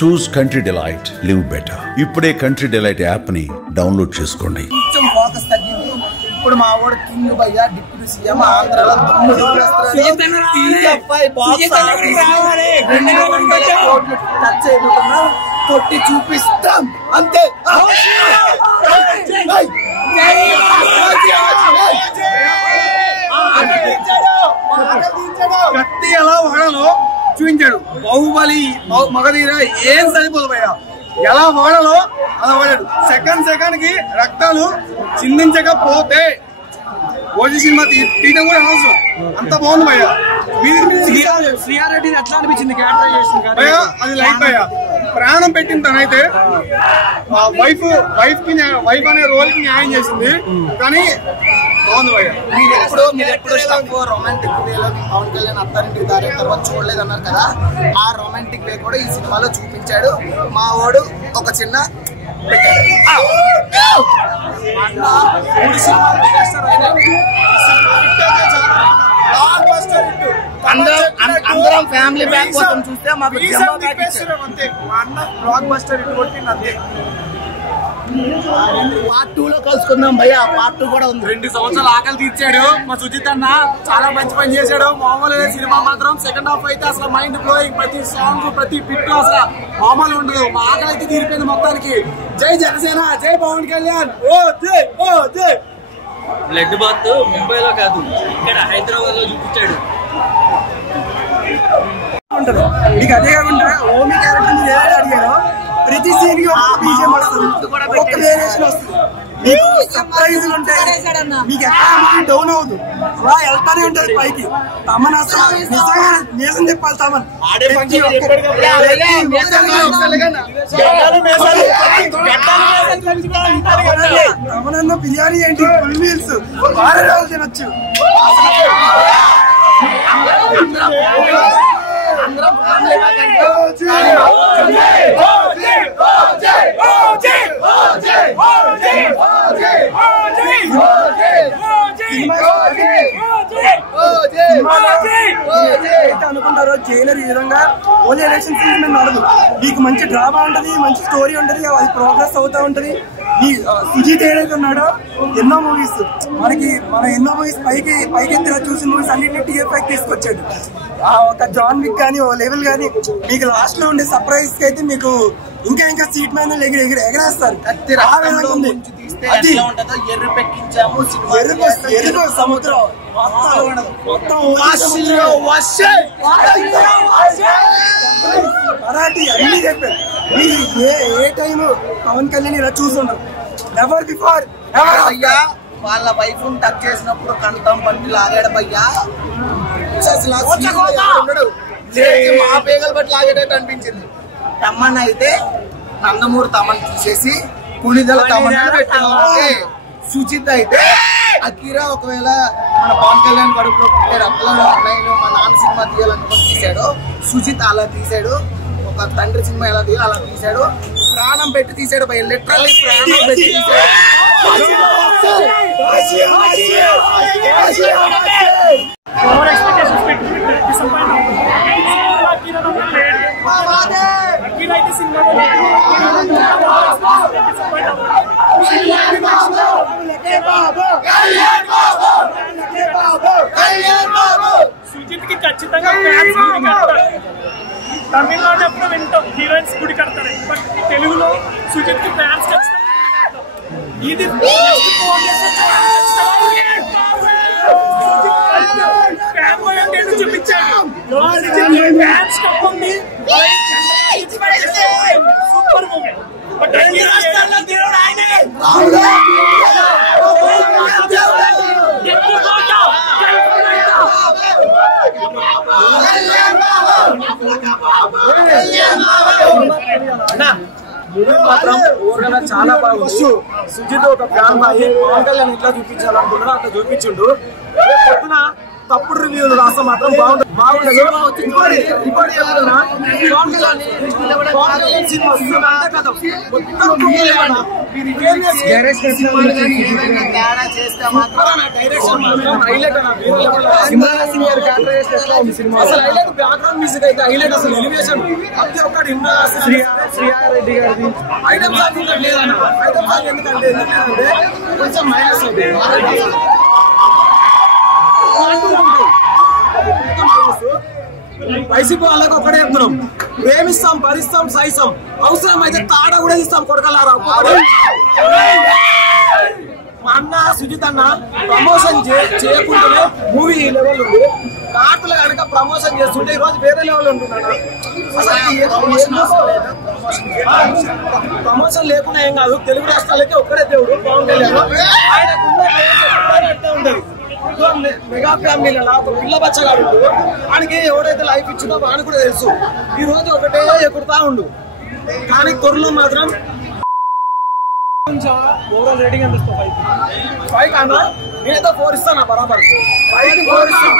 చూస్ country delight, live better. ఇప్పుడే country delight app ని download చేసుకోండి. కొంచెం ఫోకస్ తగ్గింది. ఇప్పుడు మా వాడు కింగ్ భయ్యా డిప్యూటీ సీఎం ఆంధ్రాలో టచ్ అయిపోతున్నా కొట్టి చూపిస్తాం అంతే. కత్తి ఎలా వాడాలో చూపించాడు. బాహుబలి మగధీర ఏం సరిపోదు భయ్యా, ఎలా వాడాలో అలా వాడాడు. సెకండ్ కి రక్తాలు చిందించకపోతే ఓజీ సినిమా తీయడం కూడా అవసరం. అంత బాగుంది భయ్యా. శ్రీయారెడ్డి ఎట్లా అనిపించింది క్యారెక్టరైజేషన్ భయ్యా? అది లైఫ్ భయ్యా, ప్రాణం పెట్టిన తనైతే వైఫ్ అనే రోల్ కి న్యాయం చేసింది. కానీ బాగుంది భయ్యా. మీరు ఎప్పుడు తక్కువ రొమాంటిక్ వేలో పవన్ కళ్యాణ్ అత్తారింటికి దారి తర్వాత చూడలేదు అన్నారు కదా, ఆ రొమాంటిక్ వే కూడా ఈ సినిమాలో చూపించాడు. మా వాడు ఒక చిన్న అందరం ఫ్యామిలీ బ్యాక్ కోసం చూస్తే మాకు అంతే. మా అన్న బ్లాక్ బస్టర్ ఇటు కొట్టింది అంతే. పార్ట్ 2 లో కలుసుకుందాం భయ్యా. పార్ట్ 2 కూడా ఉంది. 2 సంవత్సరాలు ఆకలి తీర్చాడు మా సుజిత్ అన్న, చాలా మంచి పని చేశాడు. మామూలు సినిమా మాత్రం సెకండ్ హాఫ్ అయితే అసలు మైండ్ బ్లోయింగ్, ప్రతి సాంగ్ ప్రతి పిట్టు అసలు మామూలు ఉండదు. మా ఆకలి అయితే తీరిపోయింది మొత్తానికి. జై జనసేన, జై పవన్ కళ్యాణ్. ఓ జై, ఓ జై. బ్లడ్ బాత్ ముంబైలో కాదు, ఇక్కడ హైదరాబాద్ లో చూపించాడు. మీకు అదే కాకుండా ఓమి క్యారెక్టర్ మీరు ఏదైనా అడిగారో ప్రతి సీన్ కి ఒక బీజిఎం వస్తుంది, ఒక వేరియేషన్ వస్తుంది. మీకు సర్ప్రైజులు ఉంటాయి, మీకు ఎక్కడ డౌన్ అవుతుంది, అలా వెళ్తానే ఉంటది పైకి. తమన్ అసలు నిజంగా నేసం చెప్పాలి. తమన్ తమనన్న బిర్యానీ ఏంటి, ఫుల్ మీల్స్ 6 రోజులు తినొచ్చు. అనుకుంటారో జైలర్ ఈ విధంగా ఓన్లీ ఎలక్షన్ సీజన్ నడదు. మీకు మంచి డ్రామా ఉంటది, మంచి స్టోరీ ఉంటది, అది ప్రోగ్రెస్ అవుతా ఉంటది. ఈ సుజిత్ ఏదైతే ఉన్నాడో ఎన్నో మూవీస్ మన ఎన్నో మూవీస్ పైకెత్తిగా చూసిన మూవీస్ అన్నింటినీ టీఎఫ్ఐ తీసుకొచ్చాడు. ఒక జాన్ విక్ కానీ ఓ లెవెల్ కానీ మీకు లాస్ట్ లో ఉండే సర్ప్రైజ్ కి అయితే మీకు ఇంకా సీట్ మీద ఎగరేస్తారు. ఎరుపు సముద్రం మొత్తం మరాఠీ అన్ని చెప్పారు. మీరు ఏ టైం పవన్ కళ్యాణ్ ఇలా చూసుంటారు. నెవర్ బిఫోర్ భయ్యా. వాళ్ళ వైఫ్ టచ్ చేసినప్పుడు కంఠం పట్టి లాగాడు భయ్యా. మా పేగలు బట్టి లాగేటట్టు అనిపించింది. తమ్మన్ అయితే నందమూరి తమన్ తీసేసి పులిదల తమన్ పెట్టాను. సుచిత్ అయితే అకీరా ఒకవేళ మన పవన్ కళ్యాణ్ కడుపులో పుట్టే రత్నాలు అన్నయ్యను మా నాన్న సినిమా తీయాలనుకుని తీశాడు. సుజిత్ అలా తీశాడు. ఒక తండ్రి సినిమా ఎలా తీయాలి అలా తీశాడు. ప్రాణం పెట్టి తీశాడు భయ, లిటరల్లీ ప్రాణం పెట్టి తీశాడు. సుజిత్ కి ఖచ్చితంగా తమిళనాడు ఎప్పుడు వింటాం హీరోయిన్స్ గుడి కడతారు, బట్ తెలుగులో సుజిత్ కి ఫ్యాన్స్ ఇది చూపించాడు. Super movie. మాత్రం ఓవర్గా చాలా బాగుంది. సుజిత్ ఒక ఫ్యాన్ బాయ్ పవన్ కళ్యాణ్ ఎట్లా చూపించాలనుకున్నారో అట్లా చూపించిండు. పొద్దున తప్పుడు రివ్యూలు రాస్తే మాత్రం బాగుండదు. బ్యాక్గ్రౌండ్ మ్యూజిక్ అయితే హైలైట్. అసలు ఎలివేషన్ ప్రతి ఒక్కటి శ్రీయారెడ్డి గారిది ఐటమ్ సాంగ్ లేదన్న. ఐటమ్ సాంగ్ ఎందుకంటే కొంచెం మైనస్ వైసీపీ వాళ్ళకి ఒకటే చెప్తున్నాం, ప్రేమిస్తాం, భరిస్తాం, సహిస్తాం, అవసరం అయితే తాడ కూడా ఇస్తాం కొడకలారా. మా అన్న సుజిత్ అన్న ప్రమోషన్ చేయకుండానే మూవీ లెవెల్ ఉంది. కార్టులు కనుక ప్రమోషన్ చేస్తుంటే ఈ రోజు వేరే లెవెల్ ఉంటున్నాడు. ప్రమోషన్ లేకుండా ఏం కాదు, తెలుగు రాష్ట్రాలకి ఒక్కడే దేవుడు పవన్ కళ్యాణ్. ఆయనకున్న ఉండదు. మెగా ఫ్యామిలీలలో ఒక పిల్ల బచ్చగాడు వానికి ఎవడైతే లైఫ్ ఇచ్చిందో వాడిని కూడా తెలుసు. ఈ రోజు ఒకటే ఎగురుతా ఉండు, కానీ త్వరలో మాత్రం ఓవరాల్ రేటింగ్ ఎంత ఇస్తావు? 5 కన్నా నేనైతే 4 ఇస్తాను. బరాబర్ 5 4 ఇస్తాను.